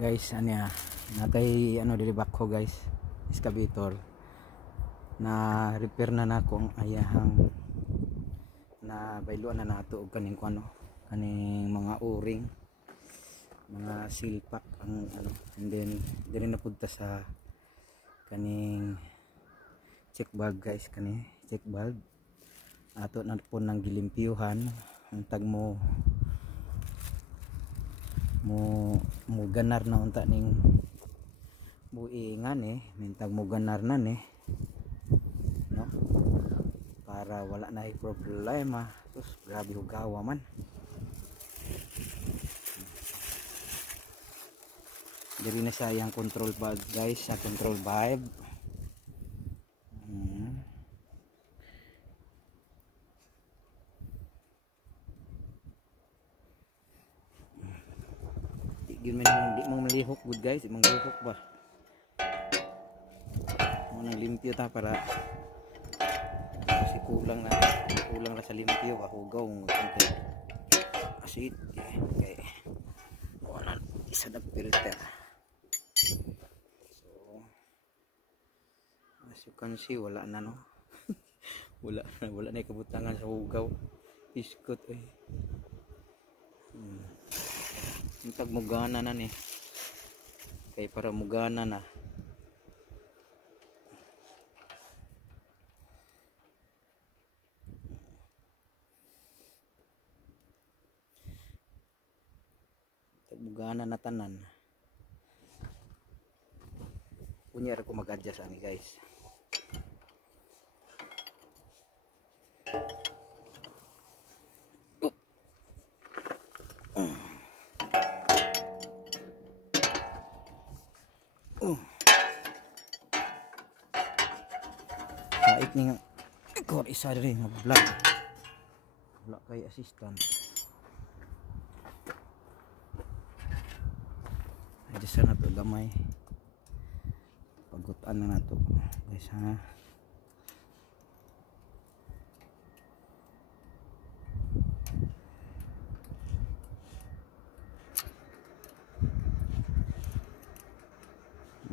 Guys, ano ya, natay ano dili bakho guys, excavator na repair na nako ang ayahang na bayluan na nato og kaning kuno, kaning mga o-ring, mga silpak ang ano, and then diri na pudta sa kaning check valve guys, kani check valve ato na po nang gilimpyuhan ang tag mo ganar na unta ning buingan mintag mo ganar na no, para wala na problema. Sus, grabe hugawa man. Diri na siya yung control valve guys, sa control valve. Di mo malihok good guys, imong lihok ba mo nang limpyo ta para kasi kulang na sa limpyo ba hugaw ng konti asid okay. Wala isa na filter, so as you can see wala na no wala na kabutangan sa hugaw iskot Intag mugana na ni. Kay para mugana na. Intag mugana na tanan. Kunyara ko mag-adjust ani guys. Kaik ni ko isa rin mag-vlog. Wala kay assistant. Adjust na to gamay. Pagutan na nato guys ha.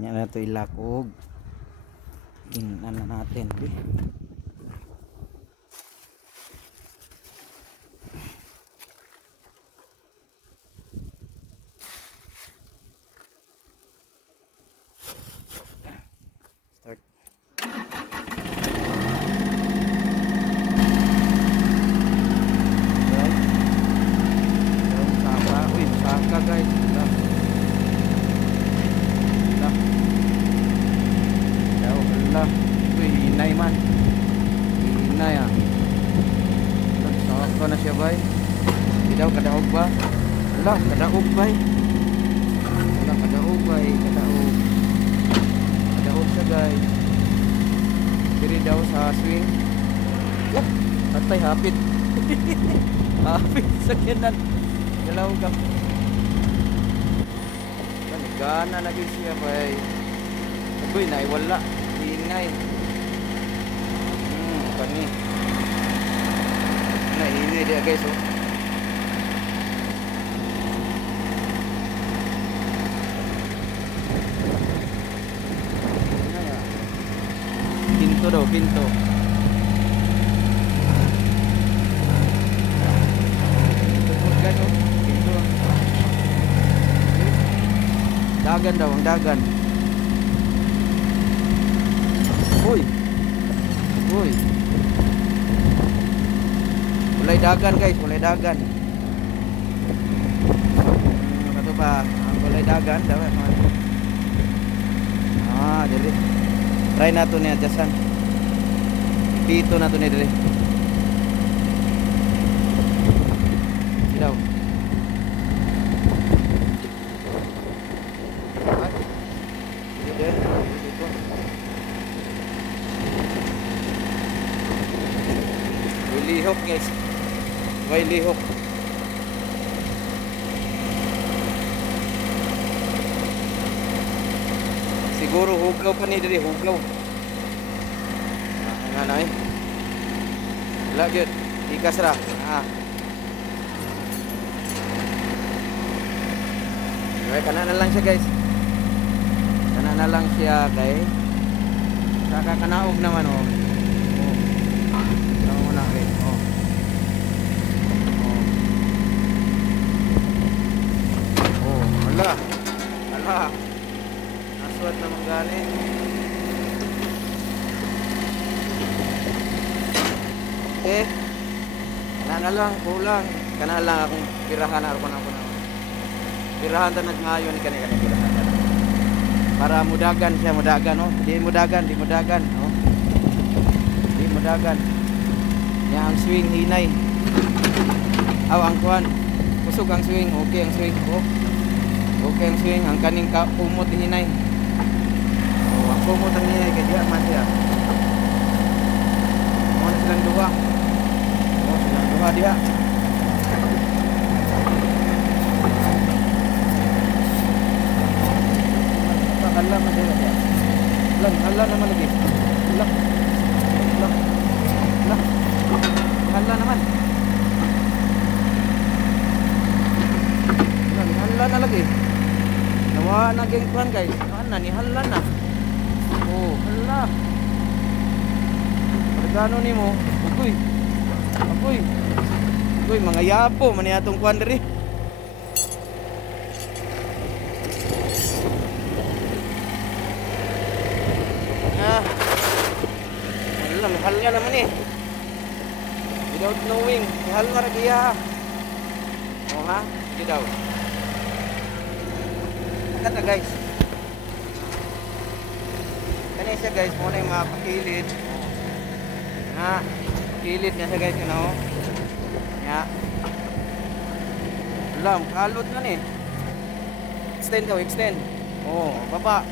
Nya na to ilakog. Tingnan na natin start. Saka guys hinay man, hinay saka na siya bay, daw kadaog ba? Wala, kadaog bay, wala kadaog bay, kadaog siya guys. Diri daw sa swing atay hapit hapit sa kinan galaw ka kanigana lagi siya bay. Agoy na wala hinay kani na ini dia guys pinto daw pinto dagan daw ang dagan. Uy mulai dagan guys, mulai dagan. Kato ba ang mulai dagan dapat dili try nato ni adjustan dito nato ni dili sidaw lihok guys, may lihok. Siguro hugaw pa ni diri, hugaw. Nanay. Wala gyud, ikas ra. Okay, kana na lang siya guys. Kana na lang siya kay kakakanaog naman oh. Oh. Ano mo na eh. Oh. Oh. Oh, hala. Hala. Naswat naman galing. Okay. Kana na lang, kulang. Kana lang akong pirahan na ako na. Pirahan ta nagmayo ni kani pirahan ta. Para mudagan siya, mudagan oh. Di mudagan, oh. Di mudagan. Nya ang swing hinay. Aw ang kuan. Kusog ang swing, okay ang swing oh. Okay ang swing, ang kaning kumot hinay. Oh, ang kumot ang hinay kay diha man siya. Mo na silang duha. Oh, silang duha diha. Hala man din siya. Hala naman lagi. Hala naman. Hala na lagi. Nawa na geng kuan guys. Ana ni hala na. Oh, hala. Regano nimo? Ugoy. Ugoy mga yapo man atong kuan diri. Mahal nga naman eh. Without knowing, mahal nga ragiya. O ha? Sige daw. Kata guys. Kani siya guys, muna yung mga pakilid. Ha? Pakilid niya siya guys, ano? Ya. Alam, kalot nga eh. Extend daw, extend. Oh, baba.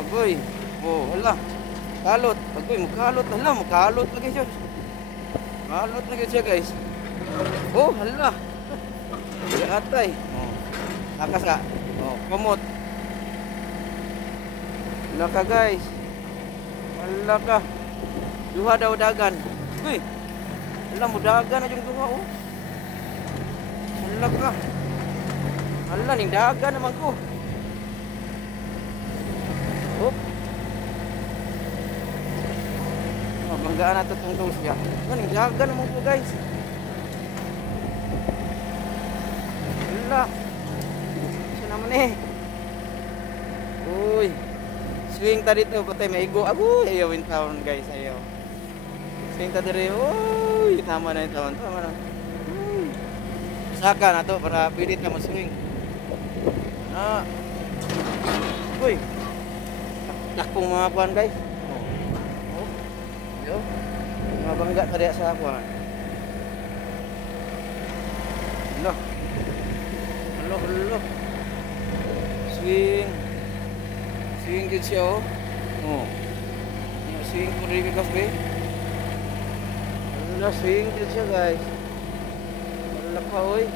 Agoy. Oh, wala. Kalot, agoy mo kalot, hala mo kalot lagi siya. Kalot lagi siya guys. Oh, hala. Di atay. Oh. Takas ka. Oh, kumot. Hala ka guys. Hala ka. Duha daw dagan. Uy. Hala mo dagan na yung duha oh. Hala ka. Hala ning dagan naman ko. Oh. Banggaan nato tungtong siya. Ganing dagan naman po guys. Wala. Isa naman eh. Uy. Swing ta dito patay maigo. Agoy, ayaw in town guys, ayaw. Swing ta dito. Uy, tama na yung taon. Tama na. Uy. Saka na to para pilit na mo swing. Ah. Uy. Takpong mga kuhan guys. Yo, mga bangga tadi sa ako. Hello. Swing good siya oh. Oh. Yung swing ko rin kasi be. Hello, swing good siya guys. Wala ka oy.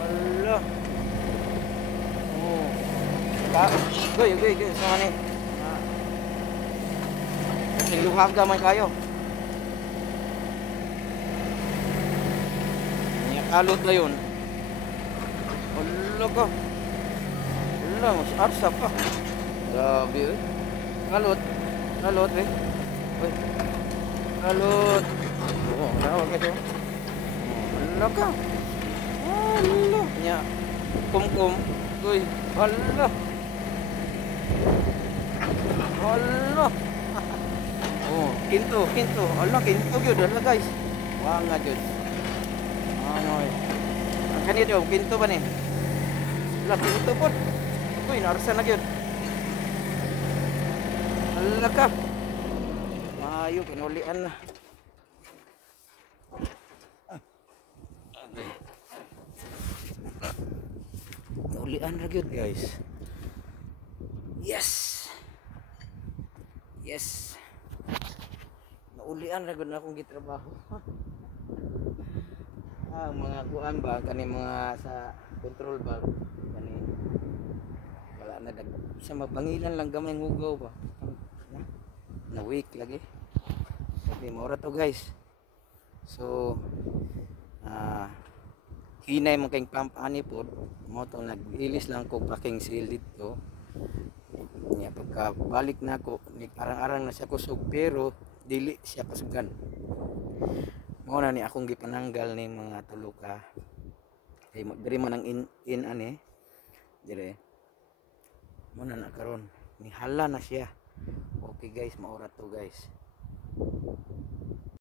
Wala. Oh. Goy, sama ni. Luhag gamay kayo. Kalot na yun. Wala ka. Wala, mas arsa ka. Grabe eh. Kalot eh. Uy. Kalot. Oo, wala ka dyan. Wala ka. Wala. Nya. Kum. Uy. Wala. Oh, kinto. Ala, kinto gyud ala guys. Wa nga gyud. Ano eh. Ang kanito, kinto ba ni? Ala, kinto po. Uy, narsa na gyud. Ala ka. Ayo, kinulian na. Kinulian na gyud guys. Yes. Naulian ra gud na akong gitrabaho. Mga kuan ba kani mga sa control valve kani wala na dag sa mabangilan lang gamay ngugaw ba. Na weak lagi. Sabi mo ra to guys. So hinay mo kayong pump ani po mo to nag-ilis lang ko paking seal dito niya pagka balik na ko arang-arang na siya kusog pero dili siya kusugan mo na ni akong gipananggal ni mga tulo ka kay diri man ang in ani dire mo na karon ni hala na siya okay guys maura to guys